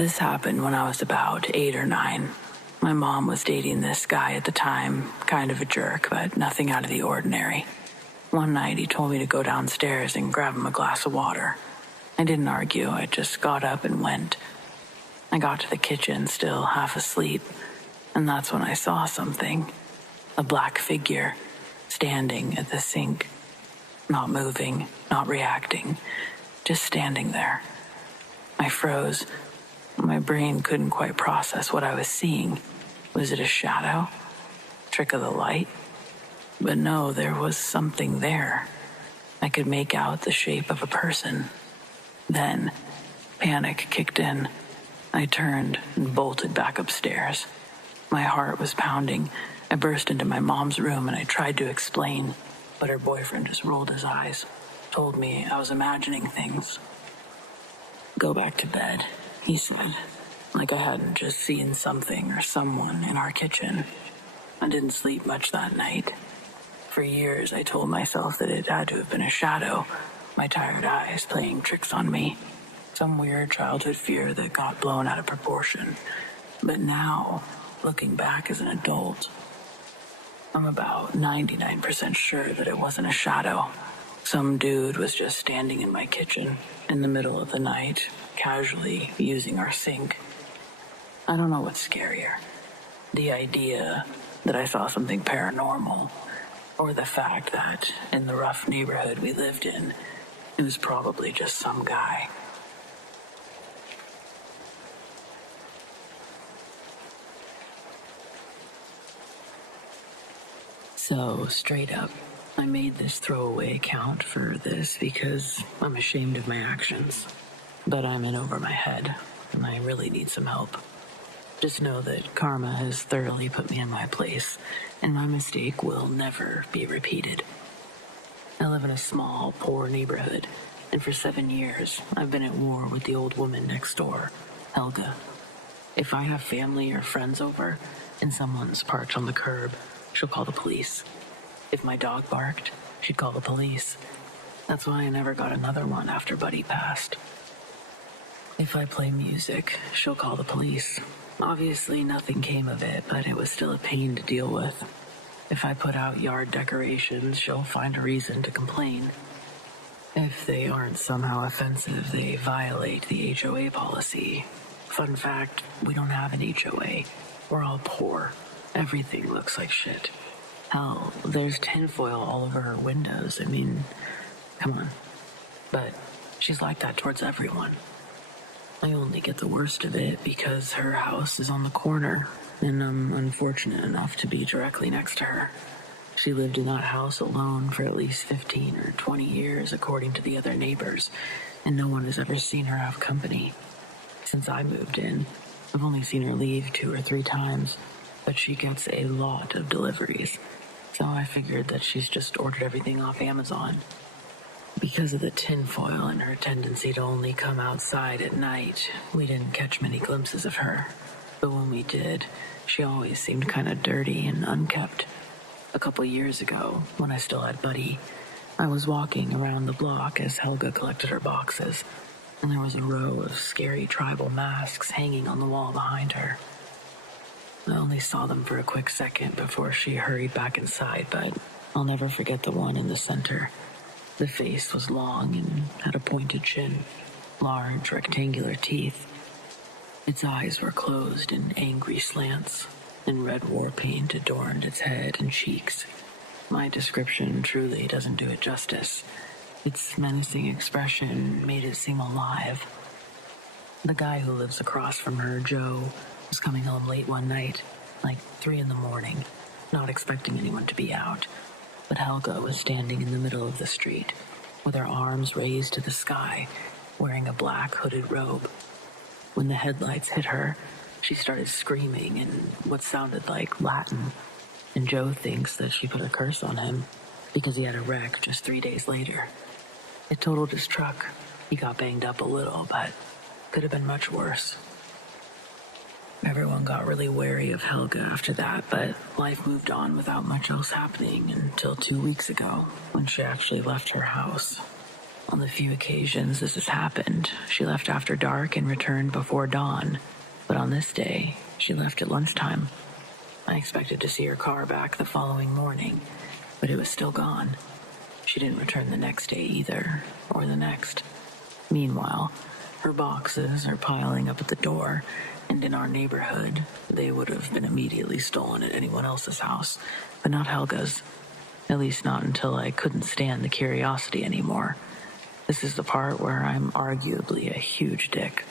This happened when I was about 8 or 9. My mom was dating this guy at the time, kind of a jerk, but nothing out of the ordinary. One night he told me to go downstairs and grab him a glass of water. I didn't argue, I just got up and went. I got to the kitchen, still half asleep, and that's when I saw something. A black figure, standing at the sink. Not moving, not reacting, just standing there. I froze. My brain couldn't quite process what I was seeing. Was it a shadow? Trick of the light? But no, there was something there. I could make out the shape of a person. Then, panic kicked in. I turned and bolted back upstairs. My heart was pounding. I burst into my mom's room and I tried to explain, but her boyfriend just rolled his eyes, told me I was imagining things. Go back to bed, he said, like I hadn't just seen something or someone in our kitchen. I didn't sleep much that night. For years, I told myself that it had to have been a shadow, my tired eyes playing tricks on me, some weird childhood fear that got blown out of proportion. But now, looking back as an adult, I'm about 99% sure that it wasn't a shadow. Some dude was just standing in my kitchen in the middle of the night, casually using our sink. I don't know what's scarier, the idea that I saw something paranormal, or the fact that in the rough neighborhood we lived in, it was probably just some guy. So, straight up, I made this throwaway account for this because I'm ashamed of my actions. But I'm in over my head, and I really need some help. Just know that karma has thoroughly put me in my place, and my mistake will never be repeated. I live in a small, poor neighborhood, and for 7 years, I've been at war with the old woman next door, Helga. If I have family or friends over, and someone's parked on the curb, she'll call the police. If my dog barked, she'd call the police. That's why I never got another one after Buddy passed. If I play music, she'll call the police. Obviously, nothing came of it, but it was still a pain to deal with. If I put out yard decorations, she'll find a reason to complain. If they aren't somehow offensive, they violate the HOA policy. Fun fact, we don't have an HOA. We're all poor. Everything looks like shit. Hell, there's tinfoil all over her windows. I mean, come on. But she's like that towards everyone. I only get the worst of it because her house is on the corner, and I'm unfortunate enough to be directly next to her. She lived in that house alone for at least 15 or 20 years, according to the other neighbors, and no one has ever seen her have company. Since I moved in, I've only seen her leave 2 or 3 times, but she gets a lot of deliveries, so I figured that she's just ordered everything off Amazon. Because of the tinfoil and her tendency to only come outside at night, we didn't catch many glimpses of her. But when we did, she always seemed kind of dirty and unkempt. A couple years ago, when I still had Buddy, I was walking around the block as Helga collected her boxes, and there was a row of scary tribal masks hanging on the wall behind her. I only saw them for a quick second before she hurried back inside, but I'll never forget the one in the center. The face was long and had a pointed chin, large rectangular teeth. Its eyes were closed in angry slants, and red war paint adorned its head and cheeks. My description truly doesn't do it justice. Its menacing expression made it seem alive. The guy who lives across from her, Joe, was coming home late one night, like 3 in the morning, not expecting anyone to be out. But Helga was standing in the middle of the street, with her arms raised to the sky, wearing a black hooded robe. When the headlights hit her, she started screaming in what sounded like Latin, and Joe thinks that she put a curse on him because he had a wreck just 3 days later. It totaled his truck. He got banged up a little, but could have been much worse. Everyone got really wary of Helga after that, but life moved on without much else happening until 2 weeks ago, when she actually left her house. On the few occasions this has happened, she left after dark and returned before dawn. But on this day, she left at lunchtime. I expected to see her car back the following morning, but it was still gone. She didn't return the next day either, or the next. Meanwhile, her boxes are piling up at the door, and in our neighborhood, they would have been immediately stolen at anyone else's house, but not Helga's. At least not until I couldn't stand the curiosity anymore. This is the part where I'm arguably a huge dick.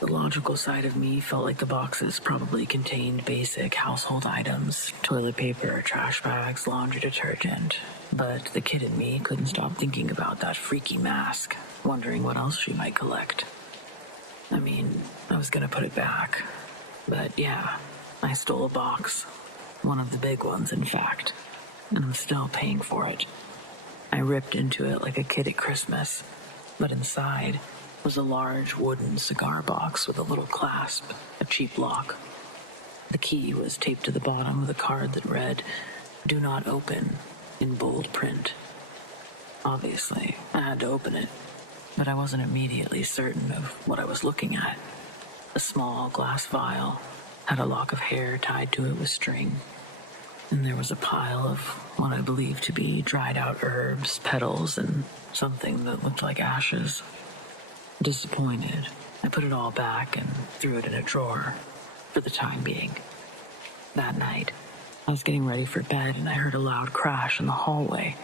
The logical side of me felt like the boxes probably contained basic household items, toilet paper, trash bags, laundry detergent. But the kid in me couldn't stop thinking about that freaky mask, wondering what else she might collect. I mean, I was gonna put it back. But yeah, I stole a box. One of the big ones, in fact. And I'm still paying for it. I ripped into it like a kid at Christmas, but inside was a large wooden cigar box with a little clasp, a cheap lock. The key was taped to the bottom of the card that read, "Do not open," in bold print. Obviously, I had to open it, but I wasn't immediately certain of what I was looking at. A small glass vial had a lock of hair tied to it with string, and there was a pile of what I believed to be dried out herbs, petals, and something that looked like ashes. Disappointed, I put it all back and threw it in a drawer, for the time being. That night, I was getting ready for bed and I heard a loud crash in the hallway.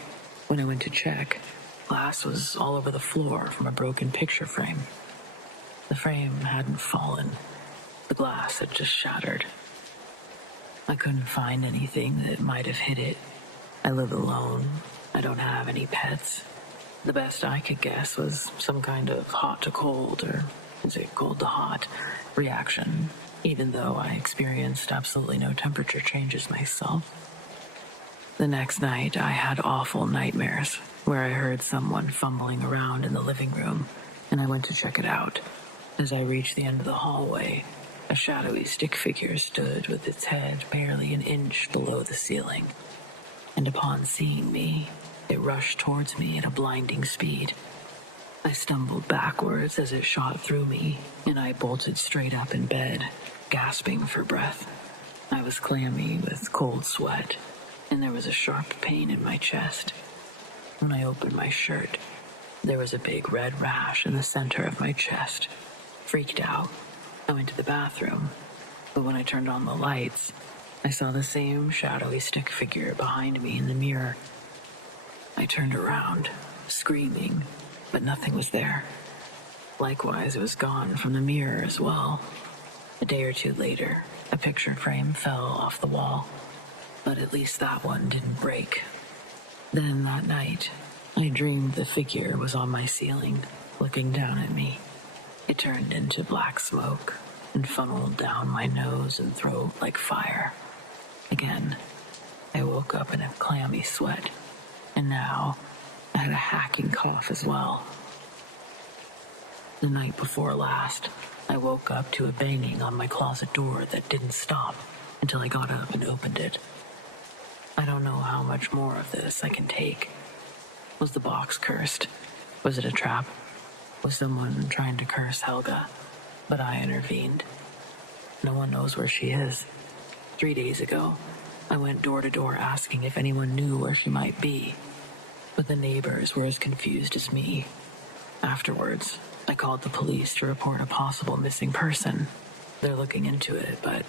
When I went to check, glass was all over the floor from a broken picture frame. The frame hadn't fallen. The glass had just shattered. I couldn't find anything that might have hit it. I live alone. I don't have any pets. The best I could guess was some kind of hot to cold, or is it cold to hot, reaction, even though I experienced absolutely no temperature changes myself. The next night, I had awful nightmares, where I heard someone fumbling around in the living room, and I went to check it out. As I reached the end of the hallway, a shadowy stick figure stood with its head barely an inch below the ceiling. And upon seeing me, it rushed towards me at a blinding speed. I stumbled backwards as it shot through me, and I bolted straight up in bed, gasping for breath. I was clammy with cold sweat, and there was a sharp pain in my chest. When I opened my shirt, there was a big red rash in the center of my chest. Freaked out, I went to the bathroom, but when I turned on the lights, I saw the same shadowy stick figure behind me in the mirror. I turned around, screaming, but nothing was there. Likewise, it was gone from the mirror as well. A day or two later, a picture frame fell off the wall, but at least that one didn't break. Then that night, I dreamed the figure was on my ceiling, looking down at me. It turned into black smoke and funneled down my nose and throat like fire. Again, I woke up in a clammy sweat. And now, I had a hacking cough as well. The night before last, I woke up to a banging on my closet door that didn't stop until I got up and opened it. I don't know how much more of this I can take. Was the box cursed? Was it a trap? Was someone trying to curse Helga? But I intervened. No one knows where she is. 3 days ago, I went door to door asking if anyone knew where she might be. But the neighbors were as confused as me. Afterwards, I called the police to report a possible missing person. They're looking into it, but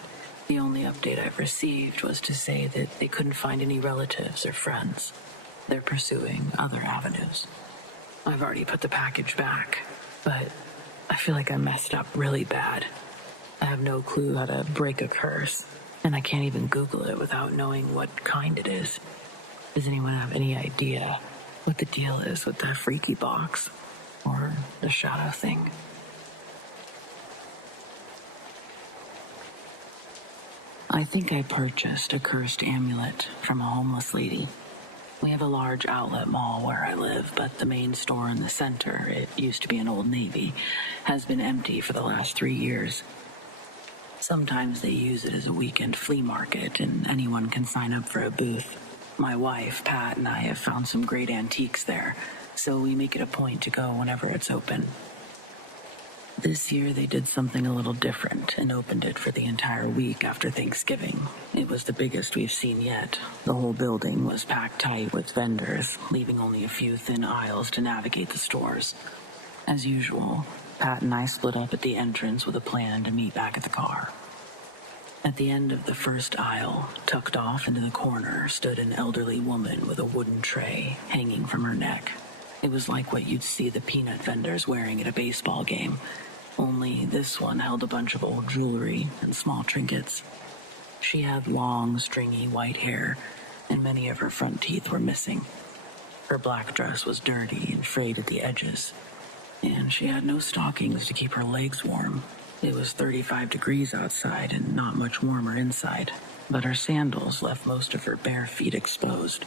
the only update I've received was to say that they couldn't find any relatives or friends. They're pursuing other avenues. I've already put the package back, but I feel like I messed up really bad. I have no clue how to break a curse, and I can't even Google it without knowing what kind it is. Does anyone have any idea what the deal is with that freaky box or the shadow thing? I think I purchased a cursed amulet from a homeless lady. We have a large outlet mall where I live, but the main store in the center, it used to be an Old Navy, has been empty for the last 3 years. Sometimes they use it as a weekend flea market, and anyone can sign up for a booth. My wife, Pat, and I have found some great antiques there, so we make it a point to go whenever it's open. This year they did something a little different and opened it for the entire week after Thanksgiving. It was the biggest we've seen yet. The whole building was packed tight with vendors, leaving only a few thin aisles to navigate the stores. As usual, Pat and I split up at the entrance with a plan to meet back at the car. At the end of the first aisle, tucked off into the corner, stood an elderly woman with a wooden tray hanging from her neck. It was like what you'd see the peanut vendors wearing at a baseball game, only this one held a bunch of old jewelry and small trinkets. She had long, stringy white hair, and many of her front teeth were missing. Her black dress was dirty and frayed at the edges, and she had no stockings to keep her legs warm. It was 35 degrees outside and not much warmer inside, but her sandals left most of her bare feet exposed.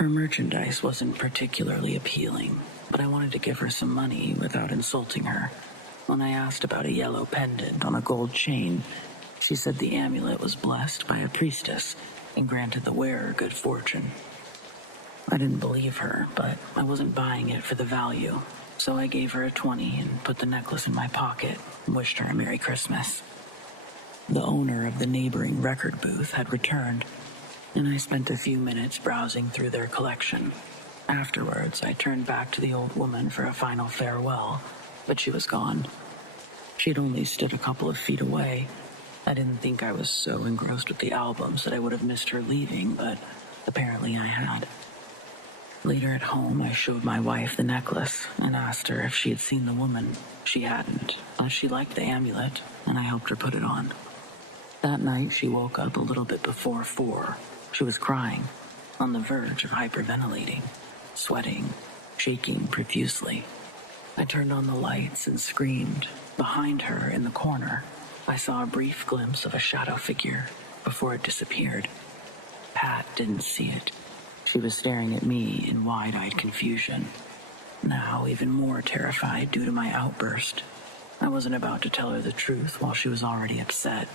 Her merchandise wasn't particularly appealing, but I wanted to give her some money without insulting her. When I asked about a yellow pendant on a gold chain, she said the amulet was blessed by a priestess and granted the wearer good fortune. I didn't believe her, but I wasn't buying it for the value, so I gave her a 20 and put the necklace in my pocket and wished her a Merry Christmas. The owner of the neighboring record booth had returned, and I spent a few minutes browsing through their collection. Afterwards, I turned back to the old woman for a final farewell, but she was gone. She'd only stood a couple of feet away. I didn't think I was so engrossed with the albums that I would have missed her leaving, but apparently I had. Later at home, I showed my wife the necklace and asked her if she had seen the woman. She hadn't, but she liked the amulet, and I helped her put it on. That night, she woke up a little bit before 4. She was crying, on the verge of hyperventilating, sweating, shaking profusely. I turned on the lights and screamed. Behind her, in the corner, I saw a brief glimpse of a shadow figure before it disappeared. Pat didn't see it. She was staring at me in wide-eyed confusion, now even more terrified due to my outburst. I wasn't about to tell her the truth while she was already upset.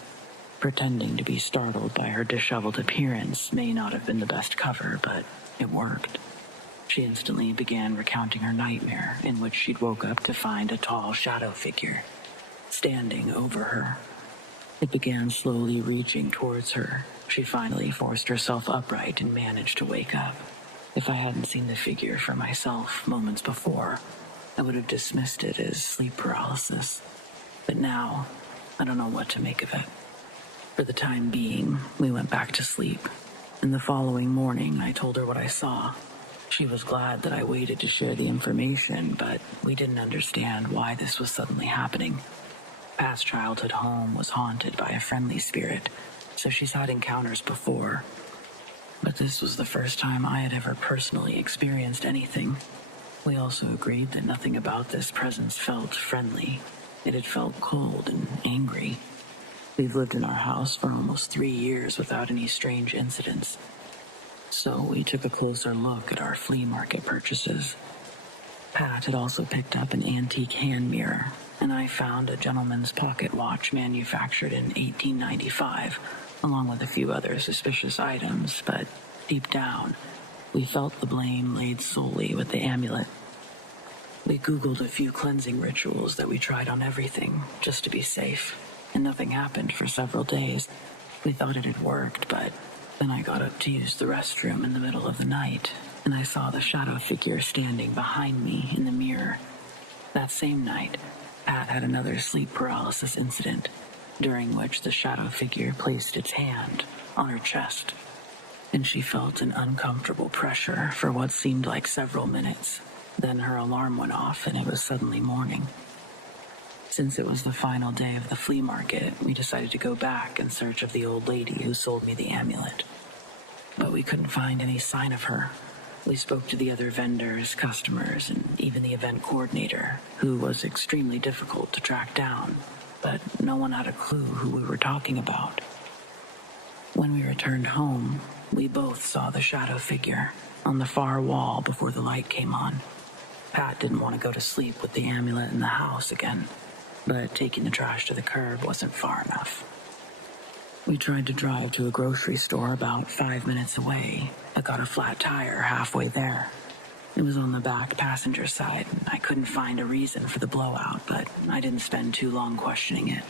Pretending to be startled by her disheveled appearance may not have been the best cover, but it worked. She instantly began recounting her nightmare, in which she'd woke up to find a tall shadow figure standing over her. It began slowly reaching towards her. She finally forced herself upright and managed to wake up. If I hadn't seen the figure for myself moments before, I would have dismissed it as sleep paralysis. But now, I don't know what to make of it. For the time being, we went back to sleep. And the following morning, I told her what I saw. She was glad that I waited to share the information, but we didn't understand why this was suddenly happening. Pat's childhood home was haunted by a friendly spirit, so she's had encounters before. But this was the first time I had ever personally experienced anything. We also agreed that nothing about this presence felt friendly. It had felt cold and angry. We've lived in our house for almost 3 years without any strange incidents. So we took a closer look at our flea market purchases. Pat had also picked up an antique hand mirror, and I found a gentleman's pocket watch manufactured in 1895, along with a few other suspicious items, but deep down, we felt the blame laid solely with the amulet. We Googled a few cleansing rituals that we tried on everything, just to be safe, and nothing happened for several days. We thought it had worked, but then I got up to use the restroom in the middle of the night, and I saw the shadow figure standing behind me in the mirror. That same night, Pat had another sleep paralysis incident, during which the shadow figure placed its hand on her chest, and she felt an uncomfortable pressure for what seemed like several minutes. Then her alarm went off, and it was suddenly morning. Since it was the final day of the flea market, we decided to go back in search of the old lady who sold me the amulet. But we couldn't find any sign of her. We spoke to the other vendors, customers, and even the event coordinator, who was extremely difficult to track down, but no one had a clue who we were talking about. When we returned home, we both saw the shadow figure on the far wall before the light came on. Pat didn't want to go to sleep with the amulet in the house again, but taking the trash to the curb wasn't far enough. We tried to drive to a grocery store about 5 minutes away, but got a flat tire halfway there. It was on the back passenger side, and I couldn't find a reason for the blowout, but I didn't spend too long questioning it.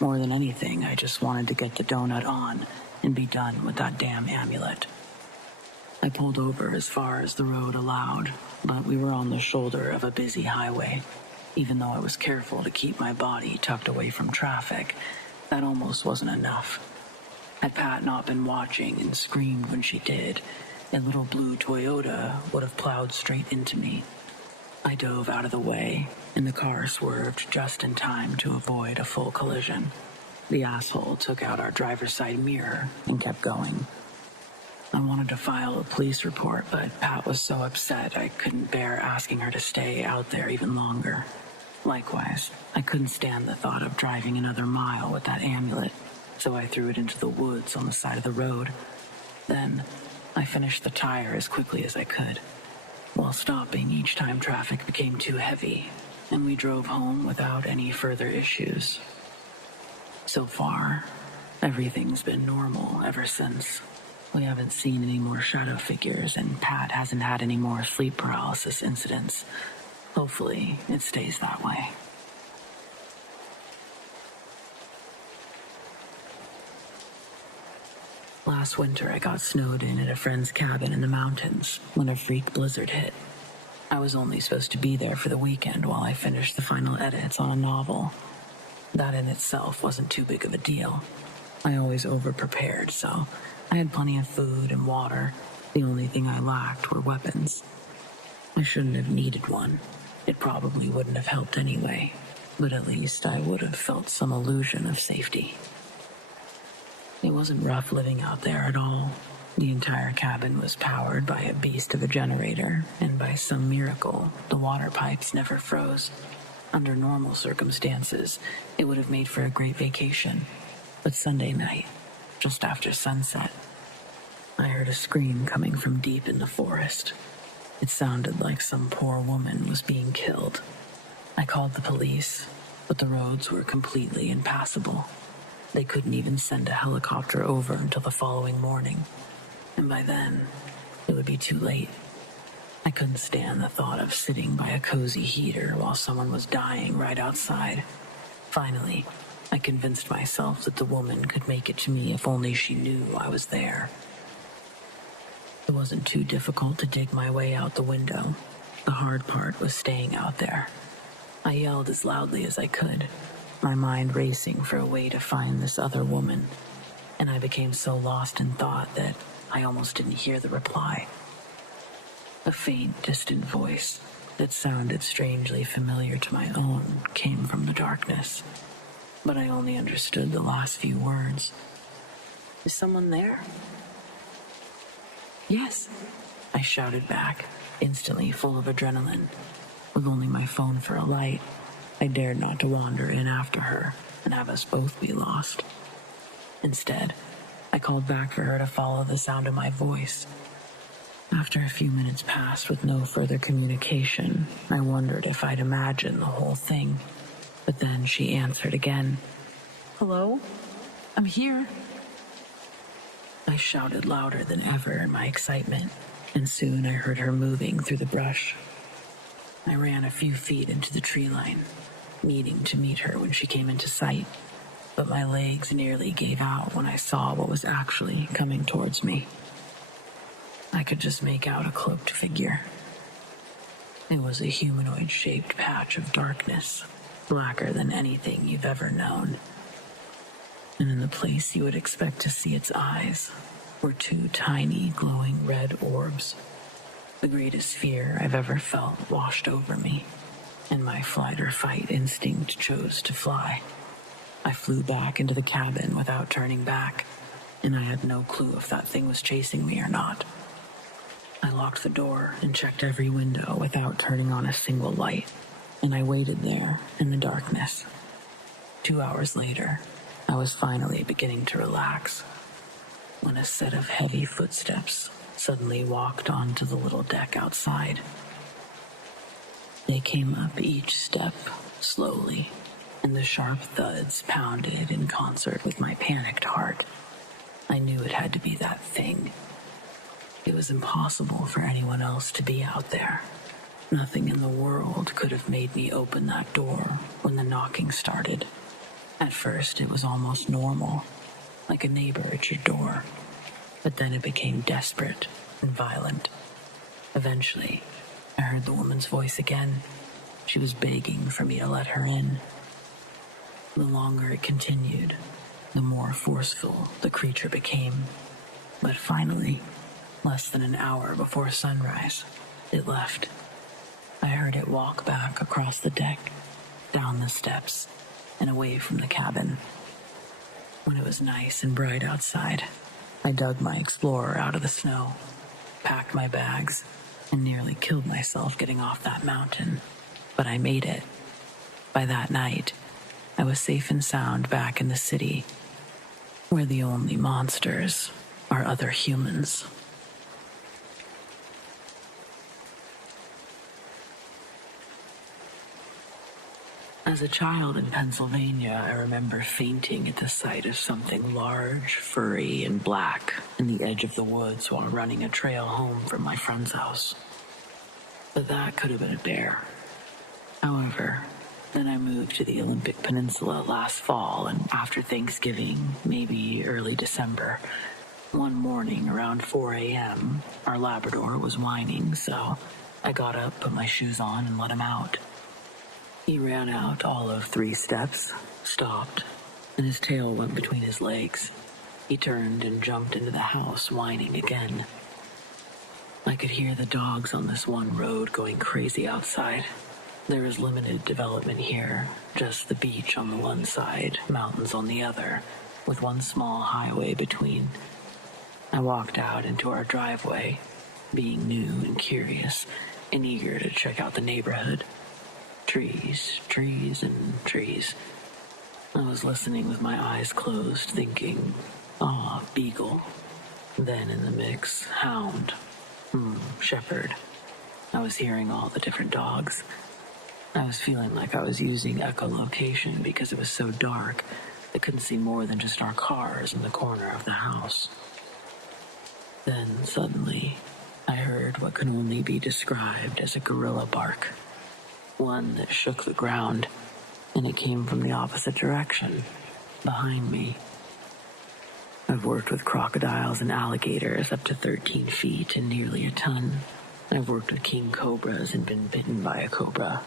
More than anything, I just wanted to get the donut on and be done with that damn amulet. I pulled over as far as the road allowed, but we were on the shoulder of a busy highway. Even though I was careful to keep my body tucked away from traffic, that almost wasn't enough. Had Pat not been watching and screamed when she did, a little blue Toyota would have plowed straight into me. I dove out of the way, and the car swerved just in time to avoid a full collision. The asshole took out our driver's side mirror and kept going. I wanted to file a police report, but Pat was so upset I couldn't bear asking her to stay out there even longer. Likewise, I couldn't stand the thought of driving another mile with that amulet, so I threw it into the woods on the side of the road. Then, I finished the tire as quickly as I could, while stopping each time traffic became too heavy, and we drove home without any further issues. So far, everything's been normal ever since. We haven't seen any more shadow figures, and Pat hasn't had any more sleep paralysis incidents. Hopefully, it stays that way. Last winter, I got snowed in at a friend's cabin in the mountains when a freak blizzard hit. I was only supposed to be there for the weekend while I finished the final edits on a novel. That in itself wasn't too big of a deal. I always over-prepared, so I had plenty of food and water. The only thing I lacked were weapons. I shouldn't have needed one. It probably wouldn't have helped anyway, but at least I would have felt some illusion of safety. It wasn't rough living out there at all. The entire cabin was powered by a beast of a generator, and by some miracle, the water pipes never froze. Under normal circumstances, it would have made for a great vacation. But Sunday night, just after sunset, I heard a scream coming from deep in the forest. It sounded like some poor woman was being killed. I called the police, but the roads were completely impassable. They couldn't even send a helicopter over until the following morning, and by then, it would be too late. I couldn't stand the thought of sitting by a cozy heater while someone was dying right outside. Finally, I convinced myself that the woman could make it to me if only she knew I was there. It wasn't too difficult to dig my way out the window. The hard part was staying out there. I yelled as loudly as I could, my mind racing for a way to find this other woman, and I became so lost in thought that I almost didn't hear the reply. A faint, distant voice that sounded strangely familiar to my own came from the darkness, but I only understood the last few words. "Is someone there?" "Yes," I shouted back, instantly full of adrenaline. With only my phone for a light, I dared not to wander in after her and have us both be lost. Instead, I called back for her to follow the sound of my voice. After a few minutes passed with no further communication, I wondered if I'd imagined the whole thing. But then she answered again. "Hello? I'm here." I shouted louder than ever in my excitement, and soon I heard her moving through the brush. I ran a few feet into the tree line, needing to meet her when she came into sight, but my legs nearly gave out when I saw what was actually coming towards me. I could just make out a cloaked figure. It was a humanoid-shaped patch of darkness, blacker than anything you've ever known. And in the place you would expect to see its eyes were two tiny, glowing red orbs. The greatest fear I've ever felt washed over me, and my flight or fight instinct chose to fly. I flew back into the cabin without turning back, and I had no clue if that thing was chasing me or not. I locked the door and checked every window without turning on a single light, and I waited there in the darkness. 2 hours later, I was finally beginning to relax when a set of heavy footsteps suddenly walked onto the little deck outside. They came up each step slowly, and the sharp thuds pounded in concert with my panicked heart. I knew it had to be that thing. It was impossible for anyone else to be out there. Nothing in the world could have made me open that door when the knocking started. At first, it was almost normal, like a neighbor at your door. But then it became desperate and violent. Eventually, I heard the woman's voice again. She was begging for me to let her in. The longer it continued, the more forceful the creature became. But finally, less than an hour before sunrise, it left. I heard it walk back across the deck, down the steps, and away from the cabin. When it was nice and bright outside, I dug my Explorer out of the snow, packed my bags, and nearly killed myself getting off that mountain. But I made it. By that night, I was safe and sound back in the city, where the only monsters are other humans. As a child in Pennsylvania, I remember fainting at the sight of something large, furry, and black in the edge of the woods while running a trail home from my friend's house. But that could have been a bear. However, then I moved to the Olympic Peninsula last fall, and after Thanksgiving, maybe early December, one morning around 4 a.m., our Labrador was whining, so I got up, put my shoes on, and let him out. He ran out all of 3 steps, stopped, and his tail went between his legs. He turned and jumped into the house, whining again. I could hear the dogs on this one road going crazy outside. There is limited development here, just the beach on the one side, mountains on the other, with one small highway between. I walked out into our driveway, being new and curious, and eager to check out the neighborhood. Trees, trees, and trees. I was listening with my eyes closed, thinking, beagle. Then in the mix, hound, shepherd. I was hearing all the different dogs. I was feeling like I was using echolocation because it was so dark. I couldn't see more than just our cars in the corner of the house. Then suddenly, I heard what can only be described as a gorilla bark. One that shook the ground, and it came from the opposite direction, behind me. I've worked with crocodiles and alligators up to 13 feet and nearly a ton. I've worked with king cobras and been bitten by a cobra.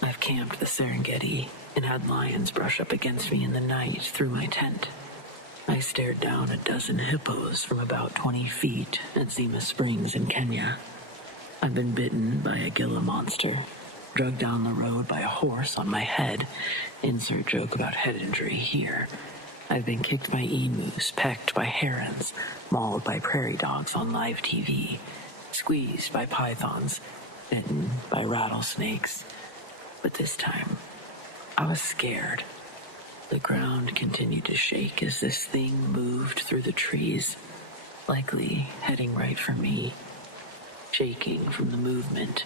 I've camped the Serengeti and had lions brush up against me in the night through my tent. I stared down a dozen hippos from about 20 feet at Zima Springs in Kenya. I've been bitten by a Gila monster, drugged down the road by a horse on my head. Insert joke about head injury here. I've been kicked by emus, pecked by herons, mauled by prairie dogs on live TV, squeezed by pythons, bitten by rattlesnakes. But this time, I was scared. The ground continued to shake as this thing moved through the trees, likely heading right for me. Shaking from the movement,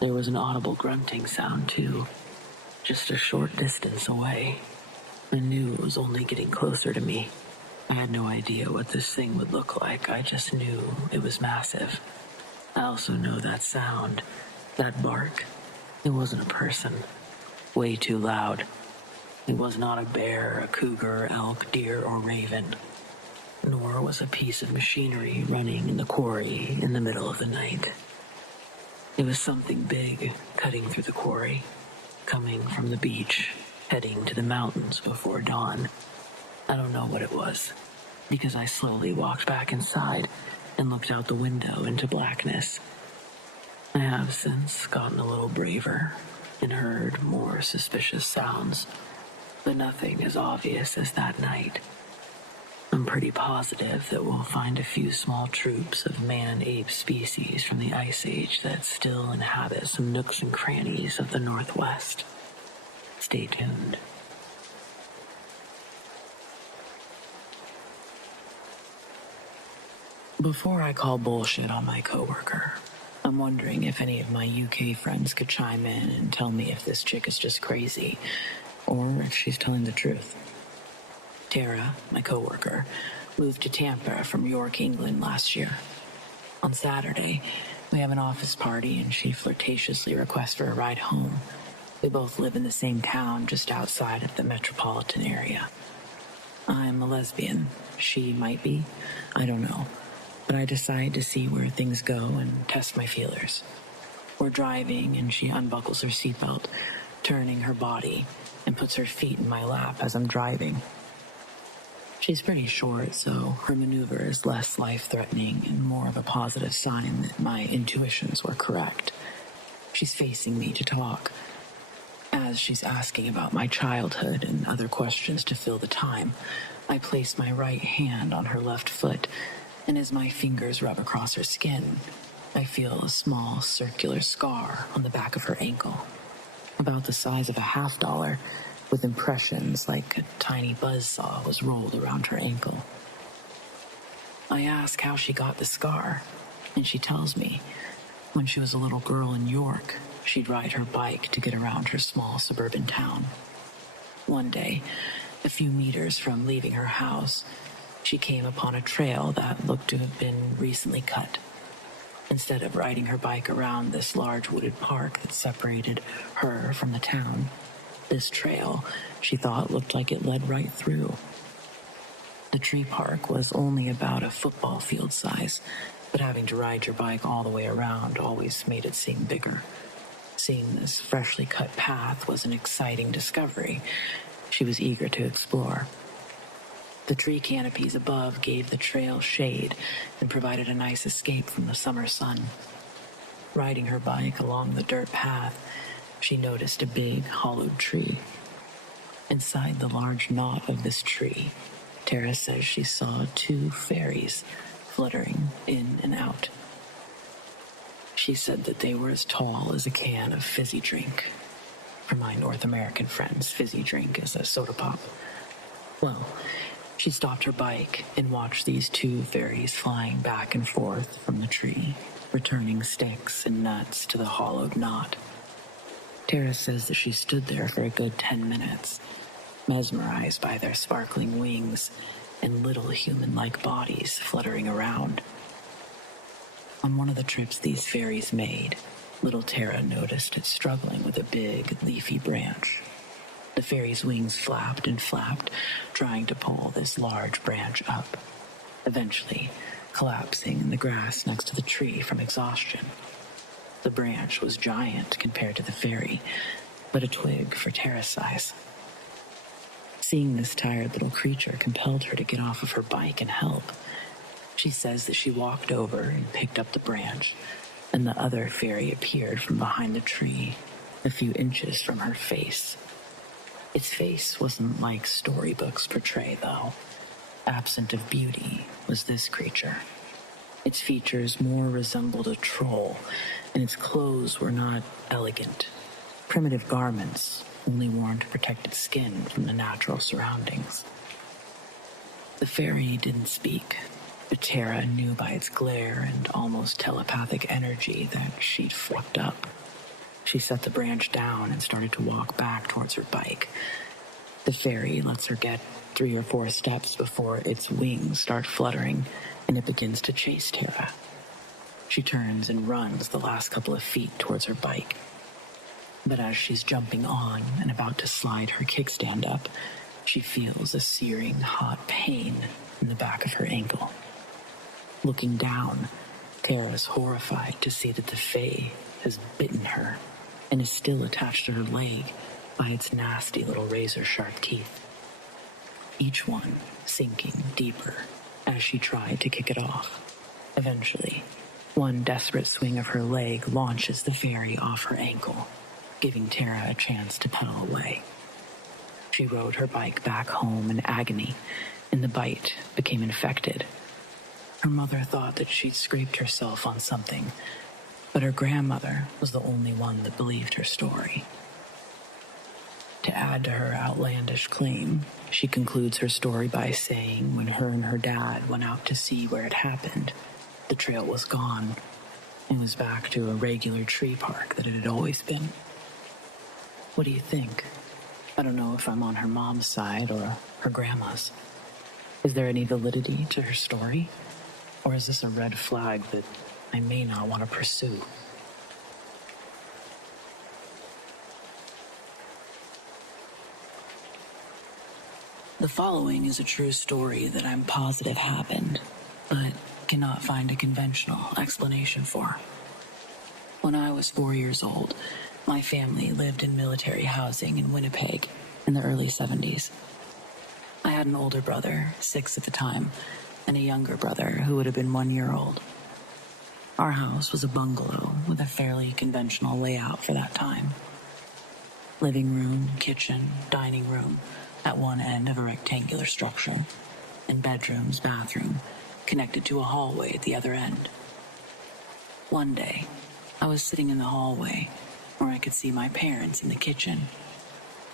there was an audible grunting sound too, just a short distance away. I knew it was only getting closer to me. I had no idea what this thing would look like. I just knew it was massive. I also know that sound, that bark. It wasn't a person. Way too loud. It was not a bear, a cougar, elk, deer, or raven. Nor was a piece of machinery running in the quarry in the middle of the night. It was something big cutting through the quarry, coming from the beach, heading to the mountains before dawn. I don't know what it was, because I slowly walked back inside and looked out the window into blackness. I have since gotten a little braver and heard more suspicious sounds, but nothing as obvious as that night. I'm pretty positive that we'll find a few small troops of man-ape species from the Ice Age that still inhabit some nooks and crannies of the Northwest. Stay tuned. Before I call bullshit on my coworker, I'm wondering if any of my UK friends could chime in and tell me if this chick is just crazy, or if she's telling the truth. Tara, my coworker, moved to Tampa from York, England last year. On Saturday, we have an office party and she flirtatiously requests for a ride home. We both live in the same town just outside of the metropolitan area. I'm a lesbian. She might be. I don't know. But I decide to see where things go and test my feelers. We're driving and she unbuckles her seatbelt, turning her body, and puts her feet in my lap as I'm driving. She's pretty short, so her maneuver is less life-threatening and more of a positive sign that my intuitions were correct. She's facing me to talk. As she's asking about my childhood and other questions to fill the time, I place my right hand on her left foot, and as my fingers rub across her skin, I feel a small circular scar on the back of her ankle, about the size of a $50, with impressions like a tiny buzzsaw was rolled around her ankle. I ask how she got the scar, and she tells me when she was a little girl in York, she'd ride her bike to get around her small suburban town. One day, a few meters from leaving her house, she came upon a trail that looked to have been recently cut. Instead of riding her bike around this large wooded park that separated her from the town, this trail, she thought, looked like it led right through. The tree park was only about a football field size, but having to ride your bike all the way around always made it seem bigger. Seeing this freshly cut path was an exciting discovery she was eager to explore. The tree canopies above gave the trail shade and provided a nice escape from the summer sun. Riding her bike along the dirt path, she noticed a big, hollowed tree. Inside the large knot of this tree, Tara says she saw two fairies fluttering in and out. She said that they were as tall as a can of fizzy drink. For my North American friends, fizzy drink is a soda pop. Well, she stopped her bike and watched these two fairies flying back and forth from the tree, returning sticks and nuts to the hollowed knot. Tara says that she stood there for a good 10 minutes, mesmerized by their sparkling wings and little human-like bodies fluttering around. On one of the trips these fairies made, little Tara noticed it struggling with a big, leafy branch. The fairy's wings flapped and flapped, trying to pull this large branch up, eventually collapsing in the grass next to the tree from exhaustion. The branch was giant compared to the fairy, but a twig for Tara's size. Seeing this tired little creature compelled her to get off of her bike and help. She says that she walked over and picked up the branch, and the other fairy appeared from behind the tree, a few inches from her face. Its face wasn't like storybooks portray, though. Absent of beauty was this creature. Its features more resembled a troll, and its clothes were not elegant. Primitive garments, only worn to protect its skin from the natural surroundings. The fairy didn't speak, but Tara knew by its glare and almost telepathic energy that she'd fucked up. She set the branch down and started to walk back towards her bike. The fairy lets her get 3 or 4 steps before its wings start fluttering, and it begins to chase Tara. She turns and runs the last couple of feet towards her bike. But as she's jumping on and about to slide her kickstand up, she feels a searing hot pain in the back of her ankle. Looking down, Tara's horrified to see that the fae has bitten her and is still attached to her leg by its nasty little razor-sharp teeth, each one sinking deeper as she tried to kick it off. Eventually, one desperate swing of her leg launches the fairy off her ankle, giving Tara a chance to pedal away. She rode her bike back home in agony, and the bite became infected. Her mother thought that she'd scraped herself on something, but her grandmother was the only one that believed her story. To add to her outlandish claim, she concludes her story by saying when her and her dad went out to see where it happened, the trail was gone and was back to a regular tree park that it had always been. What do you think? I don't know if I'm on her mom's side or her grandma's. Is there any validity to her story? Or is this a red flag that I may not want to pursue. The following is a true story that I'm positive happened, but cannot find a conventional explanation for. When I was 4 years old, my family lived in military housing in Winnipeg in the early 70s. I had an older brother, 6 at the time, and a younger brother who would have been 1 year old. Our house was a bungalow with a fairly conventional layout for that time. Living room, kitchen, dining room at one end of a rectangular structure, and bedrooms, bathroom, connected to a hallway at the other end. One day, I was sitting in the hallway where I could see my parents in the kitchen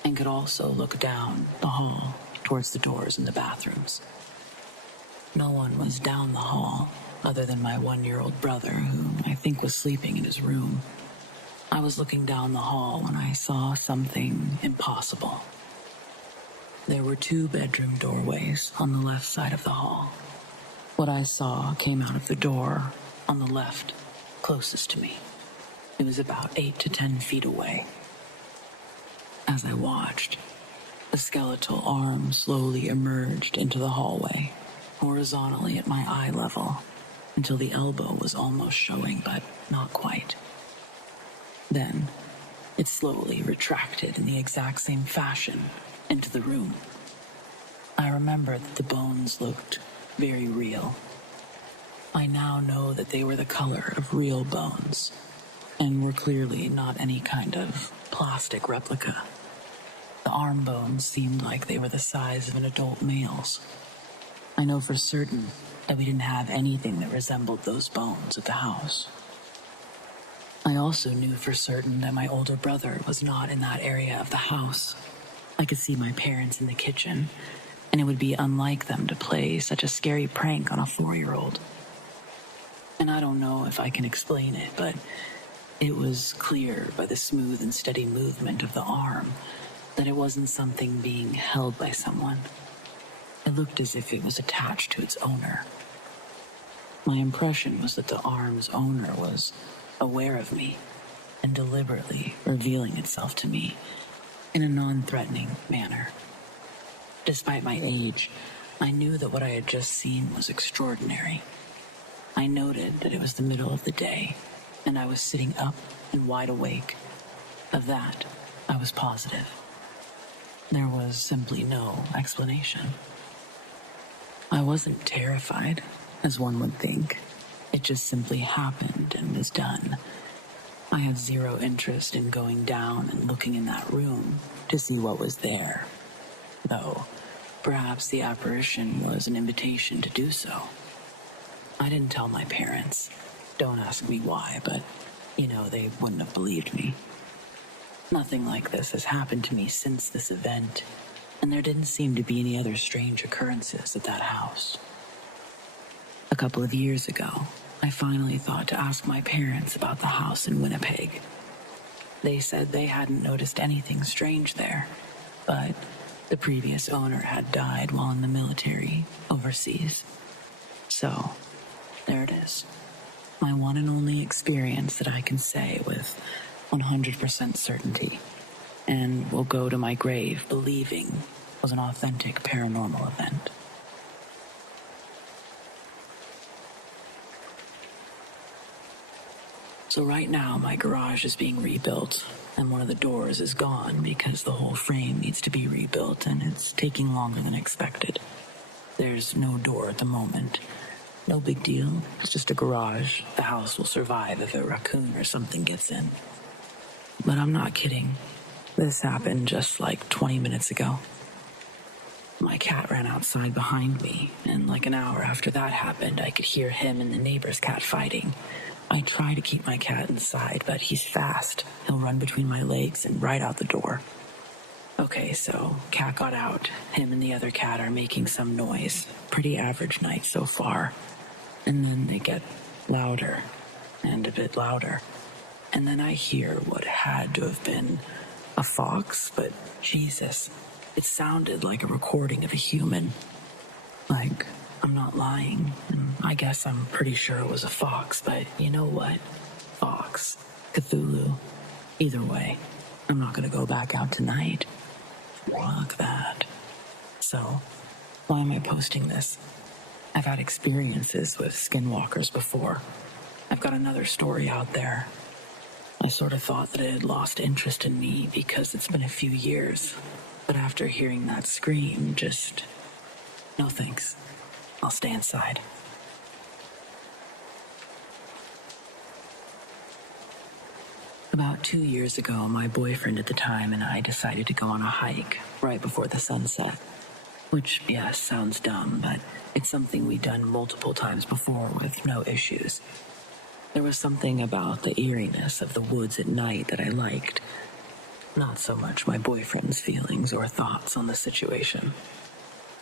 and could also look down the hall towards the doors in the bathrooms. No one was down the hall other than my 1-year-old brother, who I think was sleeping in his room. I was looking down the hall when I saw something impossible. There were 2 bedroom doorways on the left side of the hall. What I saw came out of the door on the left, closest to me. It was about 8 to 10 feet away. As I watched, a skeletal arm slowly emerged into the hallway, horizontally at my eye level, until the elbow was almost showing, but not quite. Then, it slowly retracted in the exact same fashion into the room. I remember that the bones looked very real. I now know that they were the color of real bones, and were clearly not any kind of plastic replica. The arm bones seemed like they were the size of an adult male's. I know for certain that we didn't have anything that resembled those bones at the house. I also knew for certain that my older brother was not in that area of the house. I could see my parents in the kitchen, and it would be unlike them to play such a scary prank on a 4-year-old. And I don't know if I can explain it, but it was clear by the smooth and steady movement of the arm that it wasn't something being held by someone. It looked as if it was attached to its owner. My impression was that the arm's owner was aware of me and deliberately revealing itself to me in a non-threatening manner. Despite my age, I knew that what I had just seen was extraordinary. I noted that it was the middle of the day, and I was sitting up and wide awake. Of that, I was positive. There was simply no explanation. I wasn't terrified, as one would think. It just simply happened and was done. I had zero interest in going down and looking in that room to see what was there, though perhaps the apparition was an invitation to do so. I didn't tell my parents. Don't ask me why, but, they wouldn't have believed me. Nothing like this has happened to me since this event, and there didn't seem to be any other strange occurrences at that house. A couple of years ago, I finally thought to ask my parents about the house in Winnipeg. They said they hadn't noticed anything strange there, but the previous owner had died while in the military overseas. So, there it is. My one and only experience that I can say with 100% certainty, and will go to my grave believing was an authentic paranormal event. So right now, my garage is being rebuilt, and one of the doors is gone because the whole frame needs to be rebuilt, and it's taking longer than expected. There's no door at the moment. No big deal. It's just a garage. The house will survive if a raccoon or something gets in. But I'm not kidding. This happened just like 20 minutes ago. My cat ran outside behind me, and like an hour after that happened, I could hear him and the neighbor's cat fighting. I try to keep my cat inside, but he's fast. He'll run between my legs and right out the door. Okay, so cat got out. Him and the other cat are making some noise. Pretty average night so far. And then they get louder and a bit louder. And then I hear what had to have been a fox, but Jesus, it sounded like a recording of a human. Like I'm not lying, and I guess I'm pretty sure it was a fox, but you know what? Fox, Cthulhu, either way, I'm not gonna go back out tonight. Fuck that. So, why am I posting this? I've had experiences with skinwalkers before. I've got another story out there. I sort of thought that it had lost interest in me because it's been a few years. But after hearing that scream, just... no thanks. I'll stay inside. About 2 years ago, my boyfriend at the time and I decided to go on a hike right before the sunset. Which, yes, sounds dumb, but it's something we'd done multiple times before with no issues. There was something about the eeriness of the woods at night that I liked. Not so much my boyfriend's feelings or thoughts on the situation.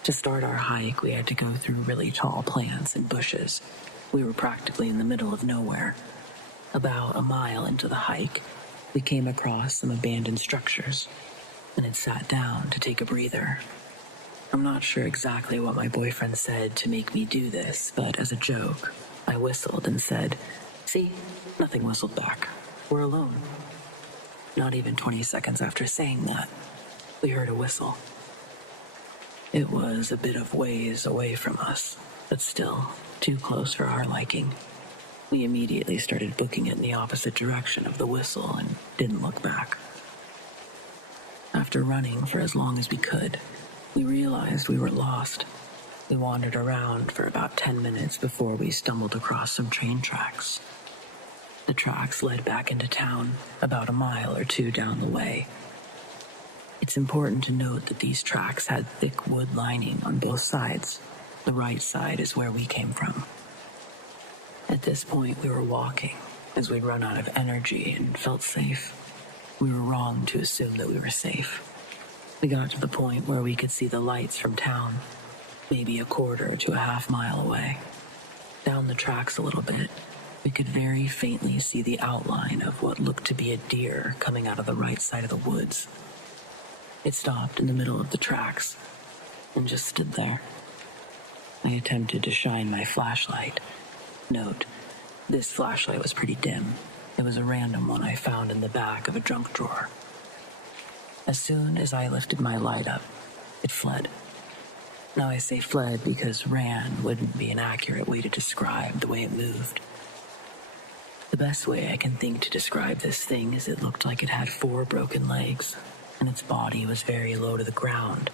To start our hike, we had to go through really tall plants and bushes. We were practically in the middle of nowhere. About a mile into the hike, we came across some abandoned structures and had sat down to take a breather. I'm not sure exactly what my boyfriend said to make me do this, but as a joke, I whistled and said, "See, nothing whistled back. We're alone." Not even 20 seconds after saying that, we heard a whistle. It was a bit of ways away from us, but still too close for our liking. We immediately started booking it in the opposite direction of the whistle and didn't look back. After running for as long as we could, we realized we were lost. We wandered around for about 10 minutes before we stumbled across some train tracks. The tracks led back into town, about a mile or two down the way. It's important to note that these tracks had thick wood lining on both sides. The right side is where we came from. At this point, we were walking, as we'd run out of energy and felt safe. We were wrong to assume that we were safe. We got to the point where we could see the lights from town, maybe a quarter to a half mile away. Down the tracks a little bit, we could very faintly see the outline of what looked to be a deer coming out of the right side of the woods. It stopped in the middle of the tracks and just stood there. I attempted to shine my flashlight. Note, this flashlight was pretty dim. It was a random one I found in the back of a junk drawer. As soon as I lifted my light up, it fled. Now I say fled because ran wouldn't be an accurate way to describe the way it moved. The best way I can think to describe this thing is it looked like it had 4 broken legs, and its body was very low to the ground,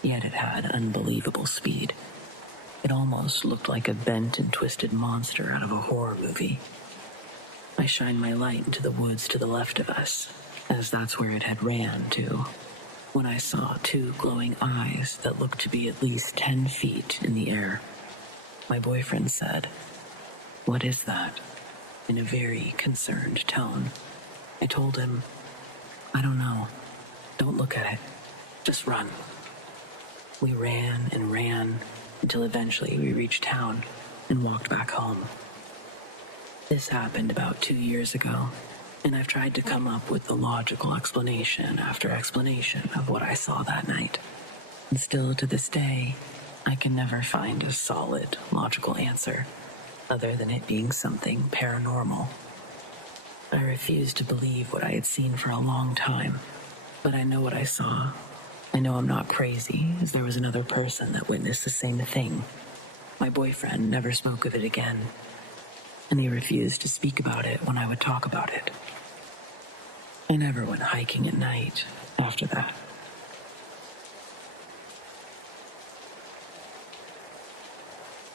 yet it had unbelievable speed. It almost looked like a bent and twisted monster out of a horror movie. I shined my light into the woods to the left of us, as that's where it had ran to, when I saw 2 glowing eyes that looked to be at least 10 feet in the air. My boyfriend said, "What is that?" in a very concerned tone. I told him, "I don't know. Don't look at it. Just run." We ran and ran until eventually we reached town and walked back home. This happened about 2 years ago, and I've tried to come up with the logical explanation after explanation of what I saw that night. And still to this day, I can never find a solid, logical answer, other than it being something paranormal. I refused to believe what I had seen for a long time, but I know what I saw. I know I'm not crazy, as there was another person that witnessed the same thing. My boyfriend never spoke of it again, and he refused to speak about it when I would talk about it. I never went hiking at night after that.